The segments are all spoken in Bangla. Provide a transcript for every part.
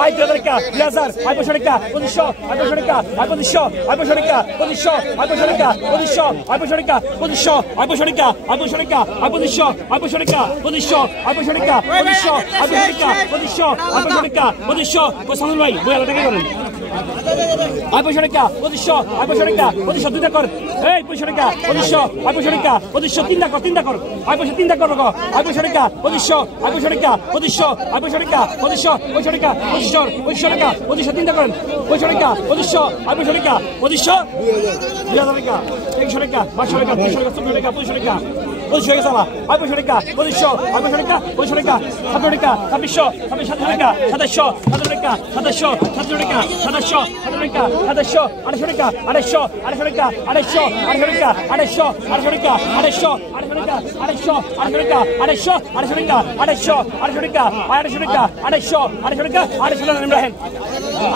Ai Frederica, Biazar, ai Pochorica, Podisho, ai Pochorica, ai Podisho, ai Pochorica, Podisho, ai Pochorica, Podisho, ai Pochorica, Podisho, ai Pochorica, ai Pochorica, ai Podisho, ai Pochorica, Podisho, ai Pochorica, Podisho, ai Pochorica, Podisho, ai Pochorica, Podisho, Kosanul bhai, bhai আলাদা করেন ai Pochorica, Podisho, ai Pochorica, Podisho দুইটা কর এই Pochorica, Podisho, ai Pochorica, Podisho তিনটা কর ai Pochorica তিনটা কর ai Pochorica, Podisho, ai Pochorica, Podisho, ai Pochorica, Podisho, Pochorica, Podisho, Pochorica, Podisho তিনটা করেন Pochorica, Podisho, ai Pochorica, Podisho 2000 টাকা 100 টাকা 500 টাকা 300 টাকা 400 টাকা 500 টাকা Podisho ke salah, ai Pochorica, Podisho, ai Pochorica, Pochorica, 700 টাকা 2600, 700 টাকা 2700, 700 টাকা 2700, 700 টাকা 2700, 700 টাকা 2700, 800 টাকা 800, 800 টাকা 800, 800 টাকা 800, 800 টাকা 800, 800 টাকা 800, 800 টাকা 800, 800 টাকা 800, 800 টাকা 800 টাকা 800, 800 টাকা 800 টাকা Ibrahim,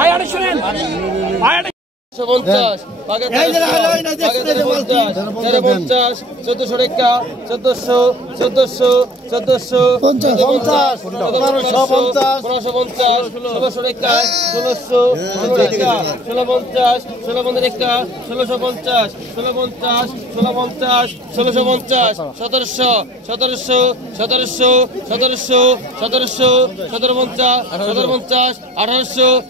ai 800 নেন ai 50 বাগে 1450 1400 টাকা 1400 1400 1400 50 1550 1650 টাকা 1600 টাকা 1650 1650 টাকা 1650 1650 1650 1650 1700 1700 1700 1700 1700 1750 1750 1800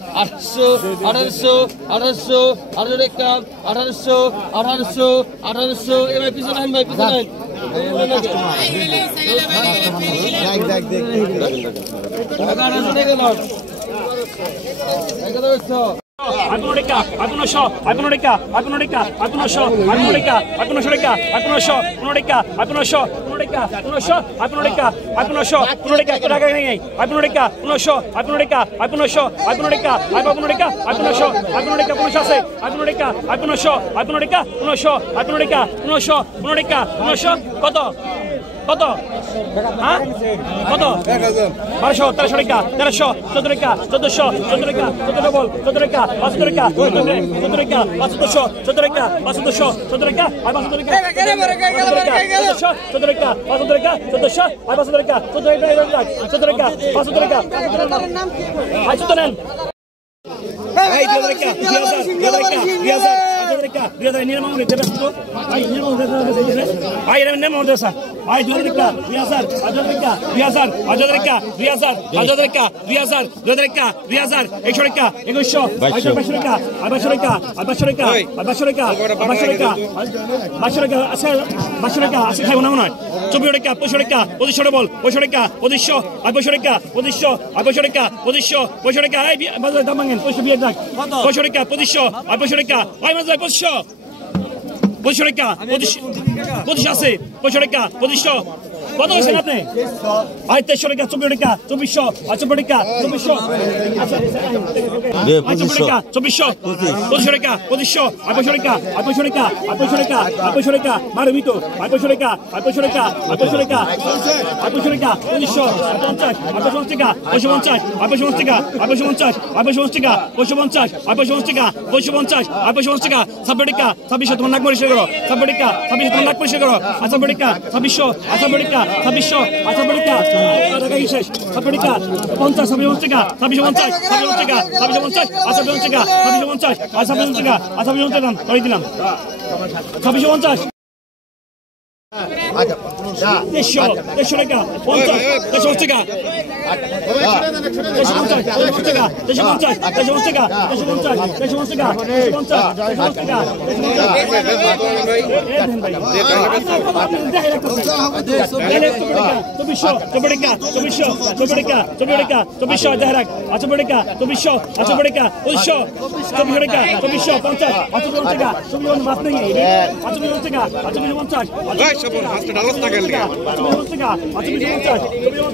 1800 1800 1800 টাকা 1800 1800 1800 এবার পিছনে আন ভাই পিছনে Agunoreca, Agunosho, Agunoreca, Agunoreca, Agunosho, Agunoreca, Agunoreca, Agunosho, Agunoreca, Agunosho, Agunoreca, Agunosho, Agunoreca, Agunosho, Agunoreca, Agunoreca, Agunoreca, Agunosho, Agunoreca, Agunosho, Agunoreca, Agunoreca, Agunosho, Agunoreca, Agunosho, Agunoreca, Agunosho, Agunoreca, Agunosho, Agunoreca, Agunosho, Agunoreca, Agunosho, কত কত হ্যাঁ কত 1200 1300 টাকা 1300 14 টাকা 1400 14 টাকা 14 বল 14 টাকা 15 টাকা 14 টাকা 1500 14 টাকা 1500 14 টাকা আর 15 টাকা 14 টাকা 15 টাকা 1400 আর 15 টাকা 14 টাকা 14 টাকা 15 টাকা নাম কি আই তো নেন এই 2000 টাকা 2000 Biasa ini memang udah bebas tuh. Ay ini memang udah bebas. Ay ini memang udah sah. Ay 2000 টাকা 2000 টাকা 2000 টাকা 2000 টাকা 2000 টাকা 2000 100 টাকা 2100 2200 টাকা 2200 টাকা 2200 টাকা 2200 টাকা 2200 টাকা 2200 টাকা আছে 2200 টাকা আছে খাইব না মনে হয় 24 টাকা 25 টাকা 2500 বল 25 টাকা 2500 2200 টাকা 2500 2200 টাকা 2500 2200 টাকা এই বাজার দাম ভাঙেন 2500 বিয়ে যাক 2500 টাকা 2500 2200 টাকা ওই বাজার 2500 2500 টাকা 2500 আছে 2500 টাকা 2500 কত হয়েছেন আপনি আই 2300 টাকা 24 টাকা 2400 24 টাকা 2400 আচ্ছা 2400 টাকা 2400 2500 টাকা 2500 2500 টাকা 2500 টাকা 2500 টাকা 2500 টাকা মারবি তো 2500 টাকা 2500 টাকা 2500 টাকা 2500 টাকা 2500 50 টাকা 2550 2550 টাকা 2550 2550 টাকা 2550 2550 টাকা 2550 2550 টাকা 70 টাকা 2600 তোমার নাক পরিষ্কার করো 70 টাকা 2600 তোমার নাক পরিষ্কার করো 80 টাকা 2600 80 টাকা 2600 80 টাকা টাকা কি শেষ 70 টাকা 50 70 টাকা 2650 70 টাকা 2650 80 টাকা 2650 80 টাকা 80 টাকা করে দিলাম 2650 আচ্ছা 100 টাকা 50 100 টাকা 150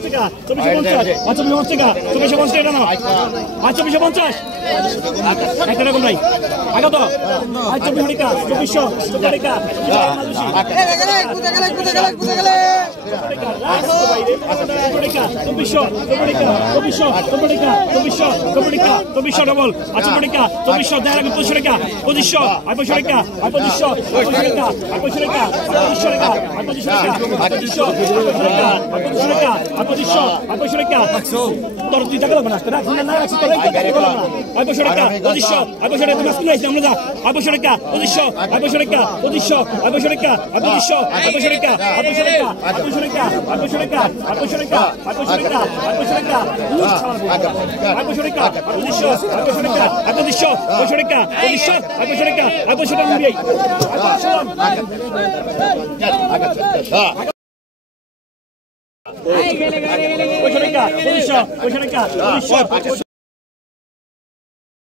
টাকা 150 টাকা 150 টাকা 150 টাকা 250 একটা রকম নাই আগে তো 24 টাকা 2400 টাকা ডবল 25 টাকা 2400 টাকা 2500 টাকা 2500 টাকা 2500 টাকা 2500 টাকা 2500 টাকা 2500 টাকা তোর তুই টাকা লাগবে না না রাখছি তোর আইবশো টাকা 2500 টাকা তুমি আসলে আইছি আমরা যা 2500 টাকা 2500 টাকা 2500 টাকা 2500 টাকা 2500 টাকা 2500 টাকা 2500 টাকা 2500 টাকা 2500 টাকা 2500 টাকা 2500 টাকা 2500 টাকা 2500 টাকা 2500 টাকা 2500 টাকা মিলিয়ে 2500 টাকা 2500 টাকা